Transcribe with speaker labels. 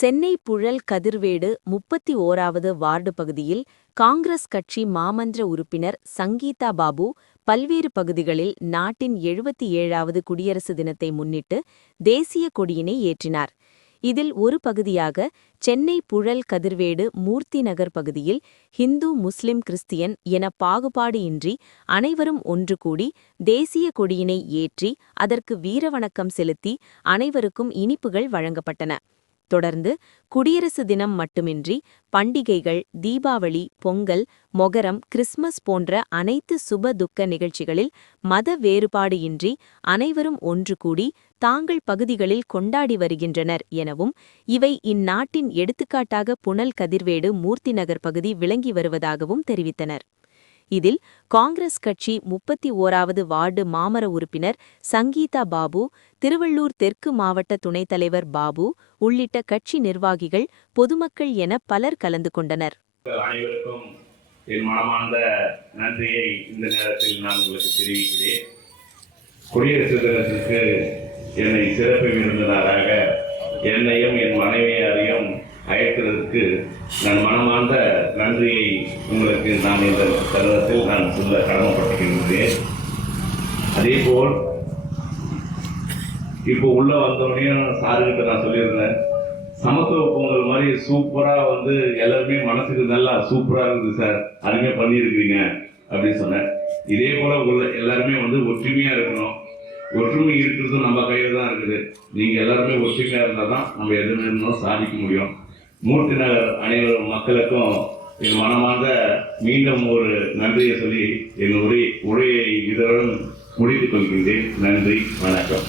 Speaker 1: சென்னை புழல் கதிர்வேடு முப்பத்தி ஓராவது வார்டு பகுதியில் காங்கிரஸ் கட்சி மாமன்ற உறுப்பினர் சங்கீதா பாபு பல்வேறு பகுதிகளில் நாட்டின் எழுபத்தி ஏழாவது குடியரசு தினத்தை முன்னிட்டு தேசிய கொடியினை ஏற்றினார். இதில் ஒரு பகுதியாக சென்னை புழல் கதிர்வேடு மூர்த்தி நகர் பகுதியில் ஹிந்து முஸ்லிம் கிறிஸ்தியன் என பாகுபாடு இன்றி அனைவரும் ஒன்று கூடி தேசிய கொடியினை ஏற்றி அதற்கு வீரவணக்கம் செலுத்தி அனைவருக்கும் இனிப்புகள் வழங்கப்பட்டன. தொடர்ந்து குடியரசு தினம் மட்டுமின்றி பண்டிகைகள் தீபாவளி பொங்கல் மொகரம் கிறிஸ்மஸ் போன்ற அனைத்து சுப துக்க நிகழ்ச்சிகளில் மத வேறுபாடு இன்றி அனைவரும் ஒன்று கூடி தாங்கள் பகுதிகளில் கொண்டாடி வருகின்றனர் எனவும் இவை இந்நாட்டின் எடுத்துக்காட்டாக புனல் கதிர்வேடு மூர்த்தி நகர் பகுதி விளங்கி வருவதாகவும் தெரிவித்தனர். இதில் காங்கிரஸ் கட்சி முப்பத்தி ஓராவது வார்டு மாமர உறுப்பினர் சங்கீதா பாபு திருவள்ளூர் தெற்கு மாவட்ட துணைத் தலைவர் பாபு உள்ளிட்ட கட்சி நிர்வாகிகள் பொதுமக்கள் என பலர் கலந்து கொண்டனர்.
Speaker 2: அனைவருக்கும் என் மனமார்ந்த நன்றியை இந்த நேரத்தில் நான் உங்களுக்கு தெரிவிக்கிறேன். குடியரசு தினத்திற்கு என்னை சிறப்பு விருந்தினராக என்னையும் என் மனைவியாரையும் அழைத்ததற்கு நான் மனமார்ந்த நன்றியை உங்களுக்கு நான் இந்த தருணத்தில் நான் சொல்ல கடமைப்பட்டிருக்கின்றேன் அதேபோல் இப்போ உள்ள வந்தோடனே சாருக்கிட்ட நான் சொல்லியிருந்தேன் சமத்துவ பொங்கல் மாதிரி சூப்பரா வந்து எல்லாருமே மனசுக்கு நல்லா சூப்பரா இருக்குது சார் அருமையா பண்ணியிருக்கிறீங்க அப்படின்னு சொன்னேன். இதே போல உள்ள எல்லாருமே வந்து ஒற்றுமையா இருக்கணும். ஒற்றுமை இருக்கிறது நம்ம கையில தான் இருக்குது. நீங்க எல்லாருமே ஒற்றுமையா இருந்தால் தான் நம்ம எது வேணுமோ சாதிக்க முடியும். மூர்த்தி நகர் அனைவரும் மக்களுக்கும் என் மனமாக மீண்டும் ஒரு நன்றியை சொல்லி என் உரை உரையை இதனுடன் முடித்துக் கொள்கின்றேன். நன்றி வணக்கம்.